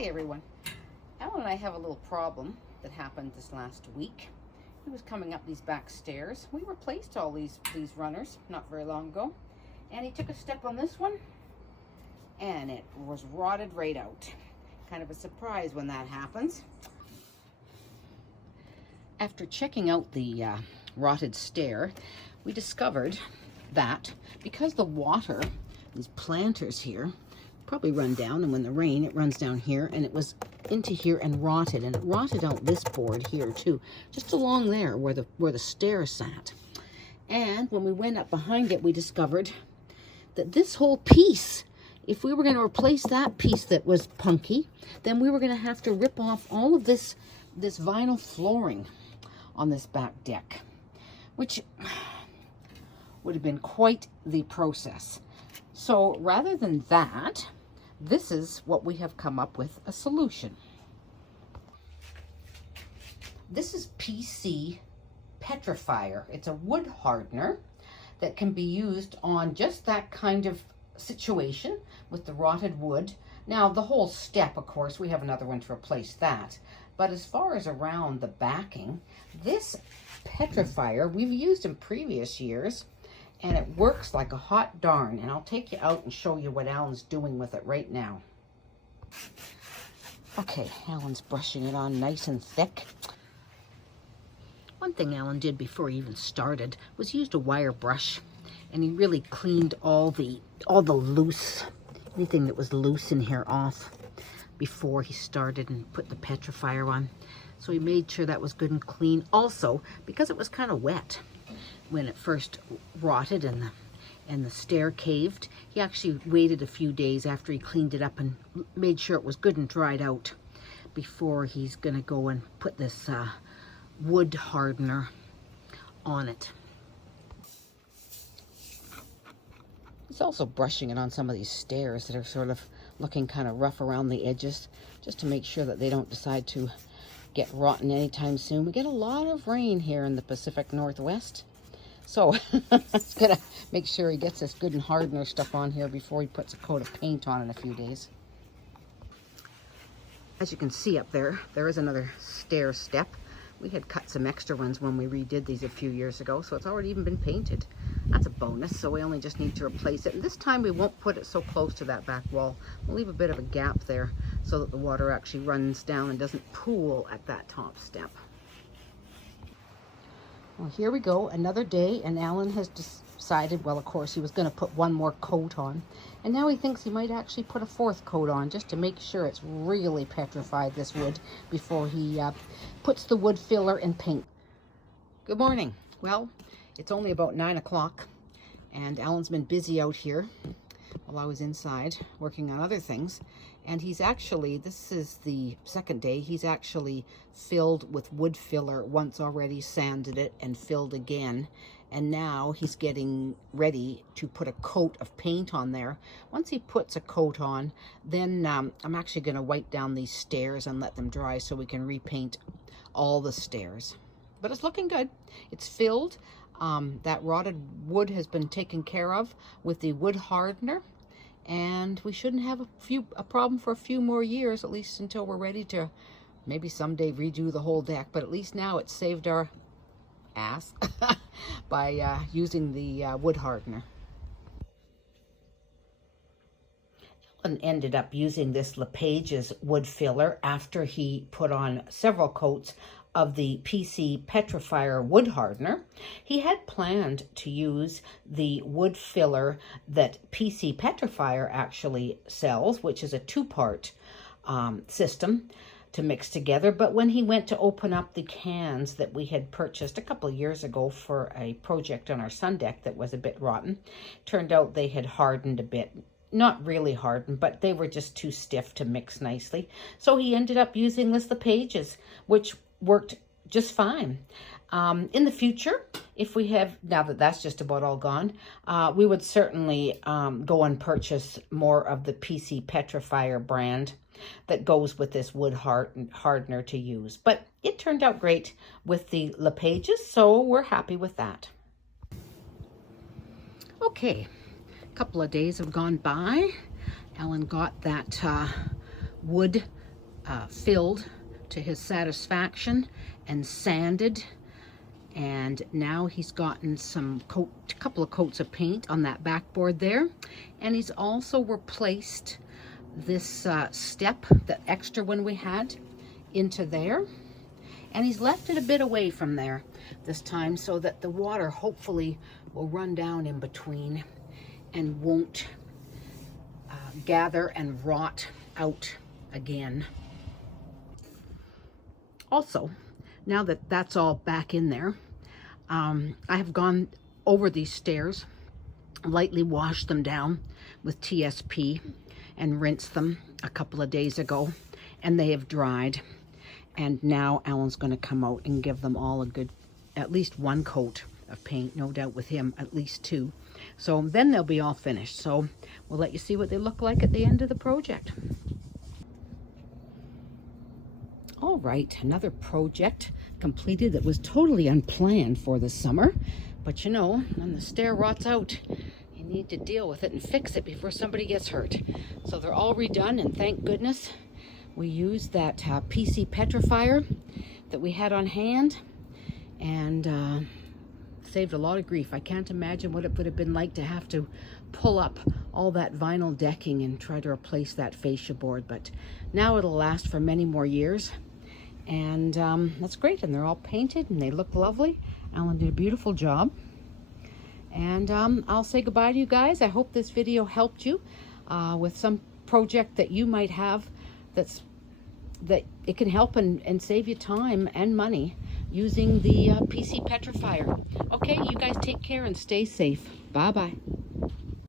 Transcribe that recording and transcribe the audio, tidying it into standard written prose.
Hi everyone. Allan and I have a little problem that happened this last week. He was coming up these back stairs. We replaced all these runners not very long ago, and he took a step on this one and it was rotted right out. Kind of a surprise when that happens. After checking out the rotted stair, we discovered that because the water, these planters here, probably run down, and when the rain, it runs down here, and it was into here and it rotted out this board here too, just along there where the stair sat. And when we went up behind it, we discovered that this whole piece, if we were going to replace that piece that was punky, then we were going to have to rip off all of this vinyl flooring on this back deck, which would have been quite the process. So rather than that, this is what we have come up with a solution. This is PC Petrifier. It's a wood hardener that can be used on just that kind of situation with the rotted wood. Now the whole step, of course, we have another one to replace that. But as far as around the backing, this petrifier we've used in previous years, and it works like a hot darn. And I'll take you out and show you what Allan's doing with it right now. Okay, Allan's brushing it on nice and thick. One thing Allan did before he even started was used a wire brush, and he really cleaned all the loose, anything that was loose in here off before he started and put the petrifier on. So he made sure that was good and clean. Also, because it was kind of wet when it first rotted and the stair caved, he actually waited a few days after he cleaned it up and made sure it was good and dried out before he's gonna go and put this wood hardener on it. He's also brushing it on some of these stairs that are sort of looking kind of rough around the edges, just to make sure that they don't decide to get rotten anytime soon. We get a lot of rain here in the Pacific Northwest. So he's gonna make sure he gets this good and hardener stuff on here before he puts a coat of paint on in a few days. As you can see up there, there is another stair step. We had cut some extra ones when we redid these a few years ago, so it's already even been painted. That's a bonus, so we only just need to replace it. And this time we won't put it so close to that back wall. We'll leave a bit of a gap there so that the water actually runs down and doesn't pool at that top step. Well, here we go, another day, and Allan has decided, well, of course, he was going to put one more coat on. And now he thinks he might actually put a fourth coat on just to make sure it's really petrified, this wood, before he puts the wood filler and paint. Good morning. Well, it's only about 9 o'clock, and Allan's been busy out here while I was inside working on other things. And he's actually, this is the second day, he's actually filled with wood filler once already, sanded it and filled again. And now he's getting ready to put a coat of paint on there. Once he puts a coat on, then I'm actually going to wipe down these stairs and let them dry so we can repaint all the stairs. But it's looking good. It's filled. That rotted wood has been taken care of with the wood hardener. And we shouldn't have a problem for a few more years, at least until we're ready to maybe someday redo the whole deck. But at least now it's saved our ass by using the wood hardener. Allan ended up using this Lepage's wood filler after he put on several coats of the PC Petrifier Wood Hardener. He had planned to use the wood filler that PC Petrifier actually sells, which is a two-part system to mix together. But when he went to open up the cans that we had purchased a couple of years ago for a project on our sun deck that was a bit rotten, turned out they had hardened a bit. Not really hardened, but they were just too stiff to mix nicely. So he ended up using this Lepage's, which worked just fine. In the future, if we have, now that that's just about all gone, we would certainly go and purchase more of the PC Petrifier brand that goes with this wood hardener to use. But it turned out great with the Lepage's, so we're happy with that. Okay, a couple of days have gone by. Allan got that wood filled to his satisfaction and sanded. And now he's gotten a couple of coats of paint on that backboard there. And he's also replaced this step, the extra one we had, into there. And he's left it a bit away from there this time so that the water hopefully will run down in between and won't gather and rot out again. Also, now that that's all back in there, I have gone over these stairs, lightly washed them down with TSP and rinsed them a couple of days ago, and they have dried. And now Allan's going to come out and give them all a good, at least one coat of paint, no doubt with him, at least two. So then they'll be all finished. So we'll let you see what they look like at the end of the project. All right, another project completed that was totally unplanned for the summer. But you know, when the stair rots out, you need to deal with it and fix it before somebody gets hurt. So they're all redone, and thank goodness we used that PC Petrifier that we had on hand, and saved a lot of grief. I can't imagine what it would have been like to have to pull up all that vinyl decking and try to replace that fascia board. But now it'll last for many more years, and that's great. And they're all painted and they look lovely. Allan did a beautiful job. And I'll say goodbye to you guys. I hope this video helped you with some project that you might have that it can help and save you time and money using the PC Petrifier. Okay, you guys take care and stay safe. Bye-bye.